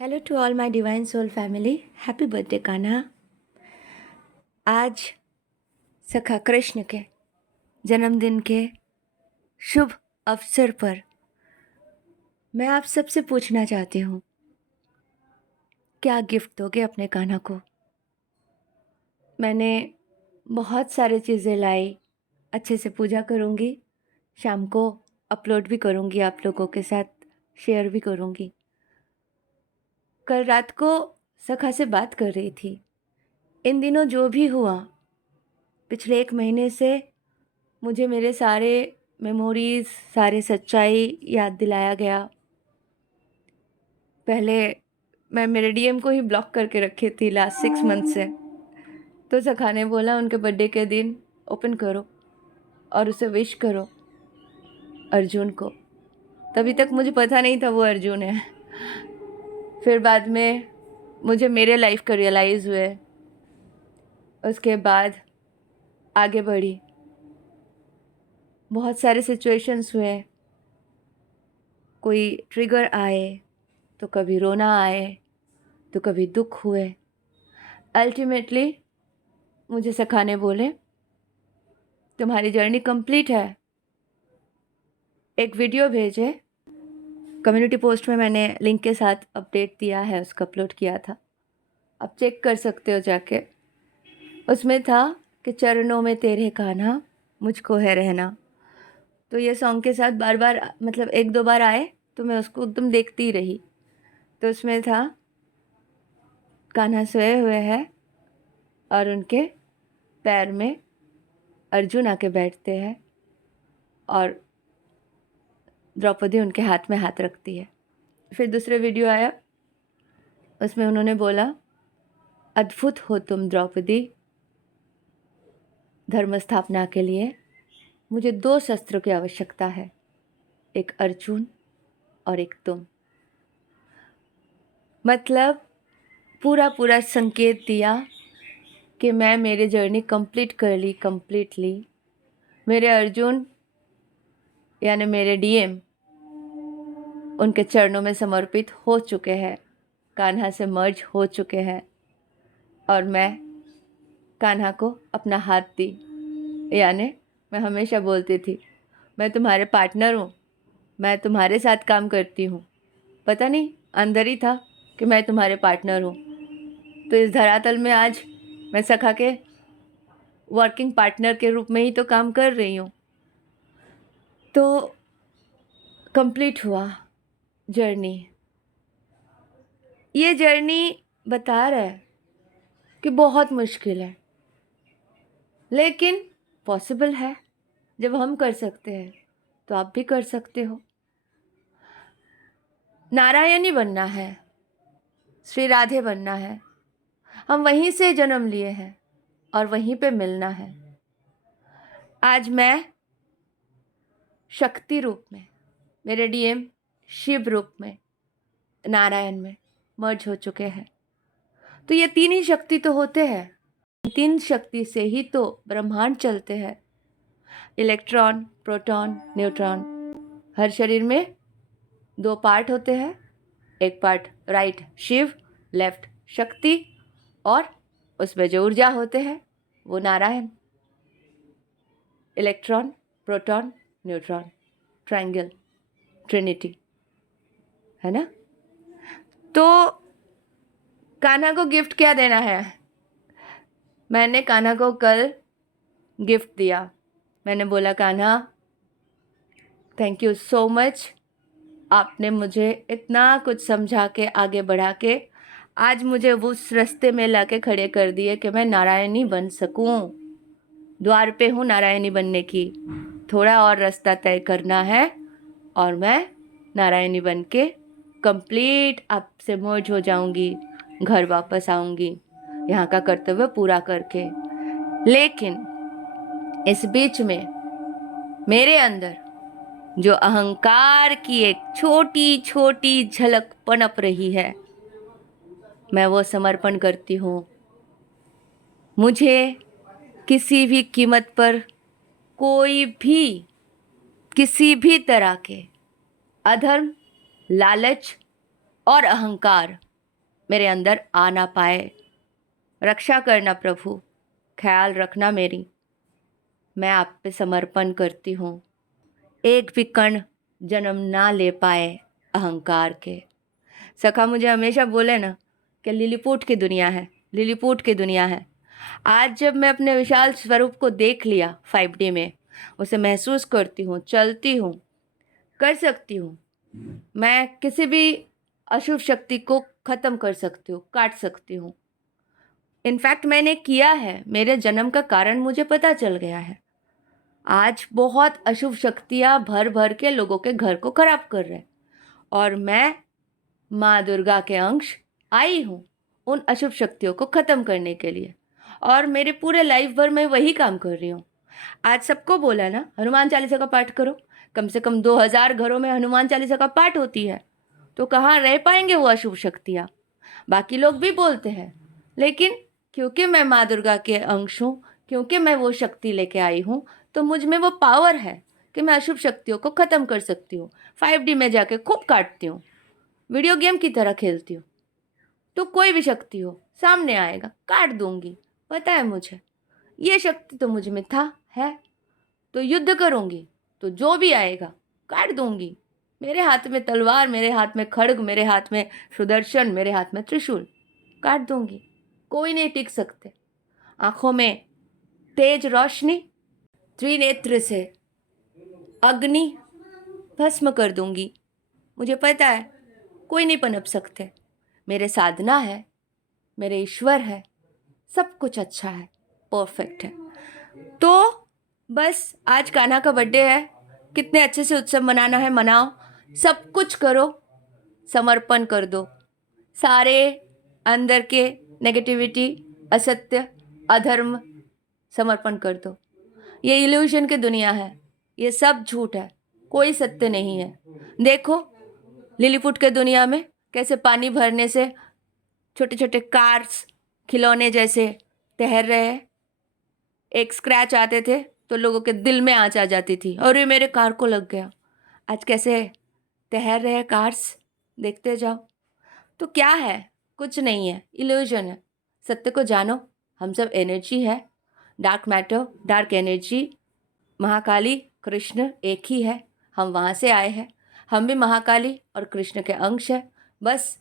Hello to all my divine soul family, happy birthday Kanha. आज सखा कृष्ण के जन्मदिन के शुभ अवसर पर मैं आप सबसे पूछना चाहती हूँ, क्या गिफ्ट दोगे अपने कान्हा को? मैंने बहुत सारी चीज़ें लाई, अच्छे से पूजा करूँगी, शाम को अपलोड भी करूँगी, आप लोगों के साथ शेयर भी करूँगी। कल रात को सखा से बात कर रही थी। इन दिनों जो भी हुआ, पिछले 1 महीने से मुझे मेरे सारे मेमोरीज़, सारे सच्चाई याद दिलाया गया। पहले मैं मेरे डीएम को ही ब्लॉक करके रखी थी लास्ट 6 मंथ से। तो सखा ने बोला उनके बर्थडे के दिन ओपन करो और उसे विश करो, अर्जुन को। तभी तक मुझे पता नहीं था वो अर्जुन है। फिर बाद में मुझे मेरे लाइफ का रियलाइज़ हुए। उसके बाद आगे बढ़ी, बहुत सारे सिचुएशंस हुए। कोई ट्रिगर आए तो कभी रोना आए तो कभी दुख हुए। अल्टीमेटली मुझे सखा ने बोले तुम्हारी जर्नी कंप्लीट है। एक वीडियो भेजे, कम्युनिटी पोस्ट में मैंने लिंक के साथ अपडेट दिया है, उसको अपलोड किया था, आप चेक कर सकते हो जाके। उसमें था कि चरणों में तेरे कान्हा मुझको है रहना। तो ये सॉन्ग के साथ बार बार, मतलब 1-2 बार आए तो मैं उसको एकदम देखती ही रही। तो उसमें था कान्हा सोए हुए हैं और उनके पैर में अर्जुन आके बैठते हैं और द्रौपदी उनके हाथ में हाथ रखती है। फिर दूसरे वीडियो आया, उसमें उन्होंने बोला अद्भुत हो तुम द्रौपदी, धर्म स्थापना के लिए मुझे 2 शस्त्रों की आवश्यकता है, एक अर्जुन और एक तुम। मतलब पूरा संकेत दिया कि मैं मेरी जर्नी कंप्लीट कर ली कंप्लीटली। मेरे अर्जुन यानी मेरे डीएम उनके चरणों में समर्पित हो चुके हैं, कान्हा से मर्ज हो चुके हैं और मैं कान्हा को अपना हाथ दी। यानी मैं हमेशा बोलती थी मैं तुम्हारे पार्टनर हूँ, मैं तुम्हारे साथ काम करती हूँ। पता नहीं अंदर ही था कि मैं तुम्हारे पार्टनर हूँ। तो इस धरातल में आज मैं सखा के वर्किंग पार्टनर के रूप में ही तो काम कर रही हूँ। तो कंप्लीट हुआ जर्नी। ये जर्नी बता रहा है कि बहुत मुश्किल है, लेकिन पॉसिबल है। जब हम कर सकते हैं तो आप भी कर सकते हो। नारायणी बनना है, श्री राधे बनना है। हम वहीं से जन्म लिए हैं और वहीं पे मिलना है। आज मैं शक्ति रूप में, मेरे डीएम शिव रूप में, नारायण में मर्ज हो चुके हैं। तो ये 3 ही शक्ति तो होते हैं, 3 शक्ति से ही तो ब्रह्मांड चलते हैं। Electron, proton, neutron. हर शरीर में 2 पार्ट होते हैं, एक पार्ट राइट शिव, लेफ्ट शक्ति, और उसमें जो ऊर्जा होते हैं वो Narayan. Electron, proton, neutron, triangle, Trinity, है ना। तो कान्हा को गिफ्ट क्या देना है? मैंने कान्हा को कल गिफ्ट दिया। मैंने बोला Kanha thank you so much, आपने मुझे इतना कुछ समझा के आगे बढ़ा के आज मुझे उस रास्ते में लाके खड़े कर दिए कि मैं नारायणी बन सकूं। द्वार पे हूँ नारायणी बनने की, थोड़ा और रास्ता तय करना है और मैं नारायणी बन के कंप्लीट आपसे मर्ज हो जाऊंगी, घर वापस आऊंगी यहाँ का कर्तव्य पूरा करके। लेकिन इस बीच में मेरे अंदर जो अहंकार की एक छोटी छोटी झलक पनप रही है, मैं वो समर्पण करती हूँ। मुझे किसी भी कीमत पर कोई भी किसी भी तरह के अधर्म, लालच और अहंकार मेरे अंदर आ ना पाए। रक्षा करना प्रभु, ख्याल रखना मेरी। मैं आप पे समर्पण करती हूँ। एक भी कण जन्म ना ले पाए अहंकार के। सखा मुझे हमेशा बोले ना कि लिलीपुट की दुनिया है, लिलीपुट की दुनिया है। आज जब मैं अपने विशाल स्वरूप को देख लिया 5D में, उसे महसूस करती हूँ, चलती हूँ, कर सकती हूँ। मैं किसी भी अशुभ शक्ति को खत्म कर सकती हूँ, काट सकती हूँ। इनफैक्ट मैंने किया है। मेरे जन्म का कारण मुझे पता चल गया है। आज बहुत अशुभ शक्तियाँ भर भर के लोगों के घर को खराब कर रहे हैं, और मैं माँ दुर्गा के अंश आई हूँ उन अशुभ शक्तियों को खत्म करने के लिए। और मेरे पूरे लाइफ भर मैं वही काम कर रही हूँ। आज सबको बोला ना हनुमान चालीसा का पाठ करो, कम से कम 2000 घरों में हनुमान चालीसा का पाठ होती है, तो कहाँ रह पाएंगे वो अशुभ शक्तियाँ। बाकी लोग भी बोलते हैं, लेकिन क्योंकि मैं माँ दुर्गा के अंश हूँ, क्योंकि मैं वो शक्ति लेके आई हूँ, तो मुझ में वो पावर है कि मैं अशुभ शक्तियों को ख़त्म कर सकती हूँ। 5D में जाके खूब काटती हूँ, वीडियो गेम की तरह खेलती हूँ। तो कोई भी शक्ति हो सामने आएगा, काट दूंगी। पता है मुझे, ये शक्ति तो मुझ में था, है, तो युद्ध करूंगी, तो जो भी आएगा काट दूंगी। मेरे हाथ में तलवार, मेरे हाथ में खड्ग, मेरे हाथ में सुदर्शन, मेरे हाथ में त्रिशूल, काट दूंगी। कोई नहीं टिक सकते। आंखों में तेज रोशनी, त्रिनेत्र से अग्नि भस्म कर दूंगी। मुझे पता है कोई नहीं पनप सकते। मेरे साधना है, मेरे ईश्वर है, सब कुछ अच्छा है, परफेक्ट है। तो बस आज कान्हा का बर्थडे है, कितने अच्छे से उत्सव मनाना है मनाओ, सब कुछ करो, समर्पण कर दो। सारे अंदर के नेगेटिविटी, असत्य, अधर्म समर्पण कर दो। ये इल्यूशन की दुनिया है, ये सब झूठ है, कोई सत्य नहीं है। देखो लिलीपुट के दुनिया में कैसे पानी भरने से छोटे छोटे कार्स खिलौने जैसे तैर रहे हैं। एक स्क्रैच आते थे तो लोगों के दिल में आँच आ जाती थी, और ये मेरे कार को लग गया। आज कैसे तैर रहे हैं कार्स, देखते जाओ। तो क्या है, कुछ नहीं है, इल्यूजन है। सत्य को जानो, हम सब एनर्जी है, dark matter, dark energy. Mahakali Krishna एक ही है, हम वहाँ से आए हैं। हम भी महाकाली और कृष्ण के अंश है। बस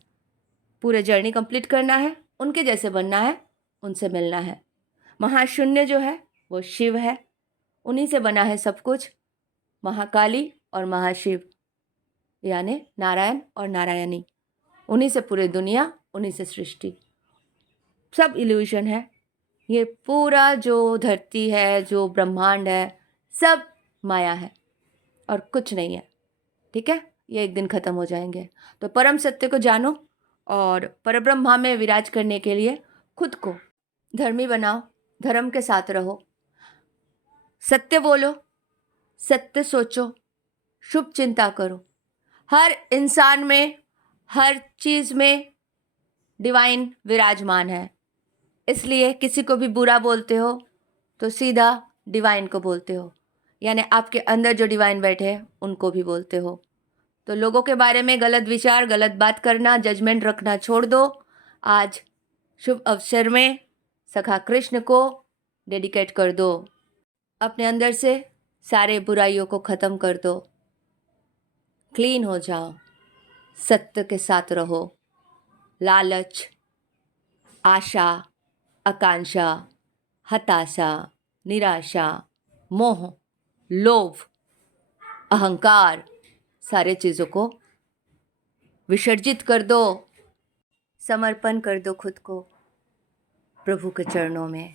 पूरे जर्नी कंप्लीट करना है, उनके जैसे बनना है, उनसे मिलना है। महाशून्य जो है वो शिव है, उन्हीं से बना है सब कुछ। महाकाली और महाशिव यानी नारायण और नारायणी, उन्हीं से पूरी दुनिया, उन्हीं से सृष्टि। सब इल्यूजन है। ये पूरा जो धरती है, जो ब्रह्मांड है, सब माया है और कुछ नहीं है। ठीक है, ये एक दिन खत्म हो जाएंगे। तो परम सत्य को जानो और परब्रह्मा में विराज करने के लिए खुद को धर्मी बनाओ, धर्म के साथ रहो, सत्य बोलो, सत्य सोचो, शुभ चिंता करो। हर इंसान में, हर चीज़ में डिवाइन विराजमान है। इसलिए किसी को भी बुरा बोलते हो तो सीधा डिवाइन को बोलते हो, यानी आपके अंदर जो डिवाइन बैठे हैं उनको भी बोलते हो। तो लोगों के बारे में गलत विचार, गलत बात करना, जजमेंट रखना छोड़ दो। आज शुभ अवसर में सखा कृष्ण को डेडिकेट कर दो। अपने अंदर से सारे बुराइयों को ख़त्म कर दो, क्लीन हो जाओ, सत्य के साथ रहो। लालच, आशा, आकांक्षा, हताशा, निराशा, मोह, लोभ, अहंकार, सारे चीज़ों को विसर्जित कर दो, समर्पण कर दो। खुद को प्रभु के चरणों में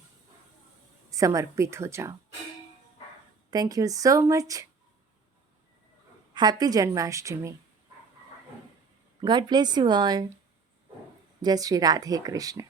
समर्पित हो जाओ। Thank you so much. Happy Janmashtami. God bless you all. जय श्री राधे कृष्ण।